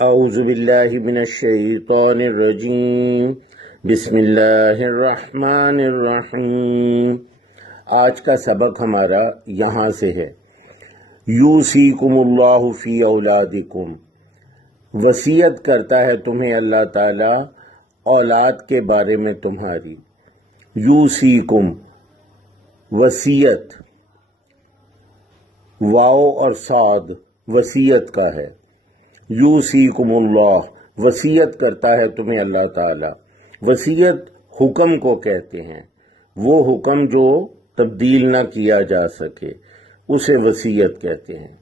اعوذ باللہ من الشیطان الرجیم بسم اللہ الرحمن الرحیم۔ آج کا سبق ہمارا یہاں سے ہے۔ یوصیکم اللہ فی اولادکم، وصیت کرتا ہے تمہیں اللہ تعالی اولاد کے بارے میں تمہاری۔ یوصیکم وصیت، واو اور صاد وصیت کا ہے۔ یوصیکم اللہ وصیت کرتا ہے تمہیں اللہ تعالی۔ وصیت حکم کو کہتے ہیں، وہ حکم جو تبدیل نہ کیا جا سکے اسے وصیت کہتے ہیں۔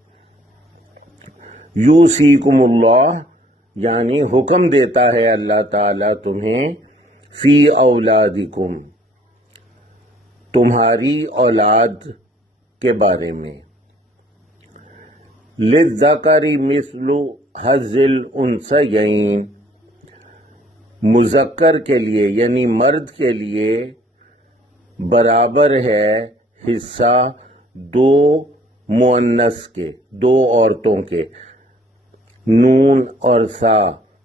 یوصیکم اللہ یعنی حکم دیتا ہے اللہ تعالی تمہیں فی اولادکم، تمہاری اولاد کے بارے میں۔ للذکر مثل حظ الانثیین، مذکر کے لیے یعنی مرد کے لیے برابر ہے حصہ دو مؤنث کے، دو عورتوں کے، نون اور سا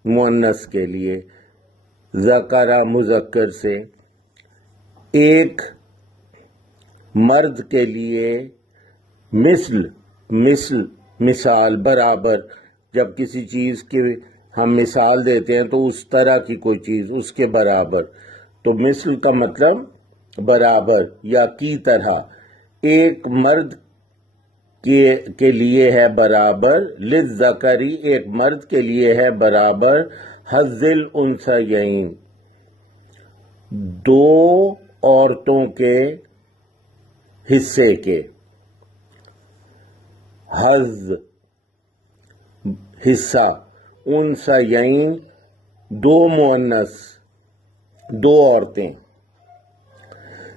مؤنث کے لیے، ذکر مذکر سے، ایک مرد کے لیے مثل مثال برابر، جب کسی چیز کی ہم مثال دیتے ہیں تو اس طرح کی کوئی چیز اس کے برابر، تو مثل کا مطلب برابر یا کی طرح، ایک مرد کے لیے ہے برابر، للذکری ایک مرد کے لیے ہے برابر، حظ الانثیین دو عورتوں کے حصے کے۔ حظ حصہ، انثیین دو مؤنث، دو عورتیں۔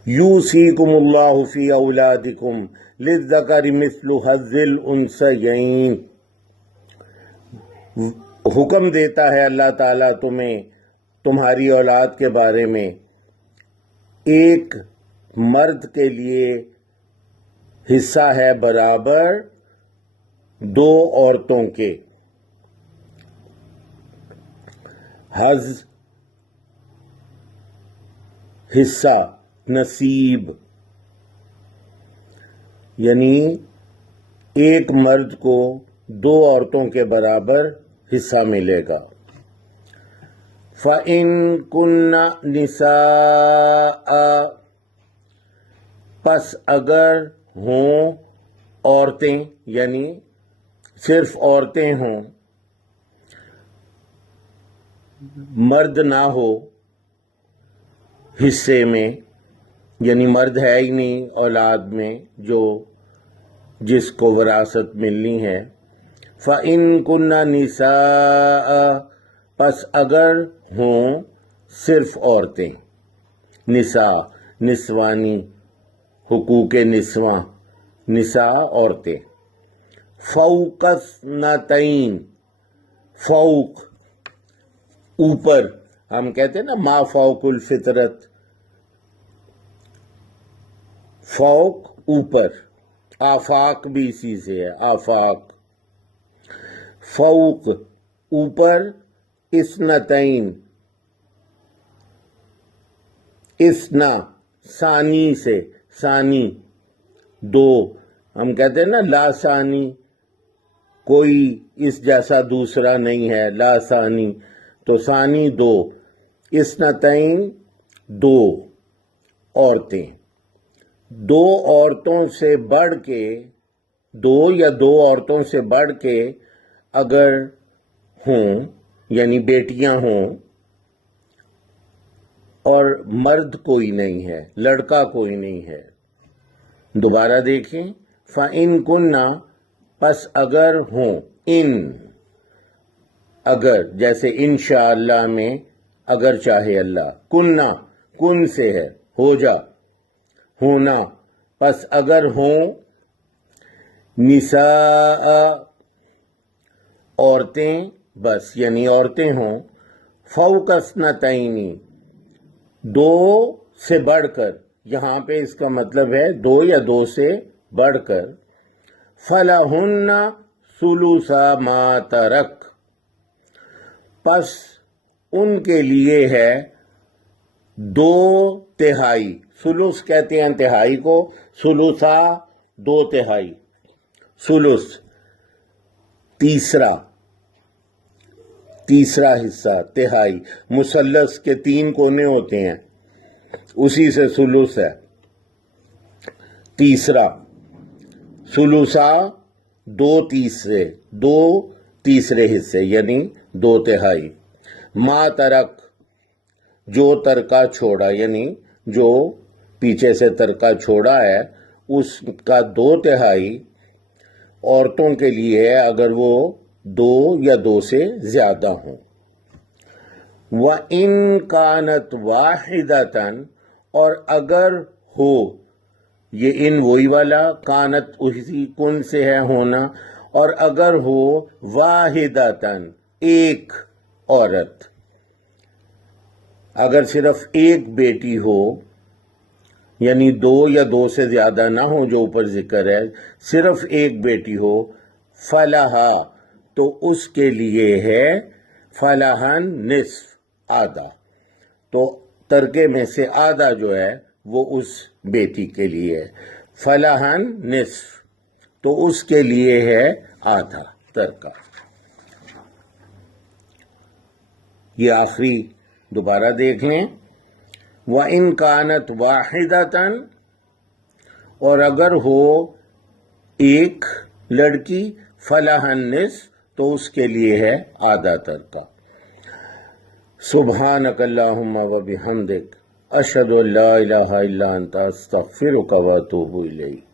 یوصیکم اللہ فی اولادکم للذکر مثل حظ الانثیین، حکم دیتا ہے اللہ تعالیٰ تمہیں تمہاری اولاد کے بارے میں، ایک مرد کے لیے حصہ ہے برابر دو عورتوں کے۔ حظ حصہ، نصیب یعنی ایک مرد کو دو عورتوں کے برابر حصہ ملے گا۔ فَإِن كُنَّ نِسَاءً، پس اگر ہوں عورتیں، یعنی صرف عورتیں ہوں، مرد نہ ہو حصے میں، یعنی مرد ہے ہی نہیں اولاد میں جس کو وراثت ملنی ہے۔ فَإِن كُنَّ نِسَاءً، پس اگر ہوں صرف عورتیں، نساء نسوانی، حقوق نسواں، نساء عورتیں۔ فوق اثنتین، فوق اوپر، ہم کہتے ہیں نا ما فوق الفطرت، فوق اوپر، آفاق بھی اسی سے ہے، آفاق۔ فوق اوپر، اثنتین اثنا ثانی سے، ثانی دو، ہم کہتے ہیں نا لا ثانی، کوئی اس جیسا دوسرا نہیں ہے، لا ثانی، تو ثانی دو، اثنتین دو عورتیں، دو عورتوں سے بڑھ کے، دو یا دو عورتوں سے بڑھ کے اگر ہوں، یعنی بیٹیاں ہوں اور مرد کوئی نہیں ہے، لڑکا کوئی نہیں ہے۔ دوبارہ دیکھیں، فَإِن كُنَّ، پس اگر ہوں، اگر جیسے انشاءاللہ میں اگر چاہے اللہ، کنہ کن سے ہے ہو جا، ہونا، پس اگر ہوں نساء عورتیں، بس یعنی عورتیں ہوں، فوق اثنتین دو سے بڑھ کر، یہاں پہ اس کا مطلب ہے دو یا دو سے بڑھ کر، فَلَهُنَّ ثُلُثَ مَا تَرَكَ، پس ان کے لیے ہے 2/3، ثلث کہتے ہیں تہائی کو، ثلثا 2/3، ثلث تیسرا حصہ، تہائی، مثلث کے 3 کونے ہوتے ہیں، اسی سے ثلث ہے، تیسرا، ثلثا 2/3 حصے یعنی 2/3، ما ترک جو ترکہ چھوڑا، یعنی جو پیچھے سے ترکہ چھوڑا ہے اس کا 2/3 عورتوں کے لیے ہے اگر وہ 2 یا 2 سے زیادہ ہوں۔ وَإِن كَانَتْ وَاحِدَةً، اور اگر ہو، یہ ان وہی والا کانت اسی کن سے ہے ہونا، اور اگر ہو واحدتاً ایک عورت، اگر صرف ایک بیٹی ہو، یعنی 2 یا 2 سے زیادہ نہ ہو جو اوپر ذکر ہے، صرف ایک بیٹی ہو، فلہا تو اس کے لیے ہے فلہن نصف، آدھا، تو ترکے میں سے آدھا جو ہے وہ اس بیٹی کے لیے ہے، فلہن نصف تو اس کے لیے ہے آدھا ترکہ۔ یہ آخری دوبارہ دیکھ لیں، وَإِن كَانَتْ وَاحِدَةً، اور اگر ہو ایک لڑکی، فلہن نصف تو اس کے لیے ہے آدھا ترکہ۔ سبحانک اللہم وبحمدک، اشہد ان لا الہ الا انت، استغفرک واتوب الیک۔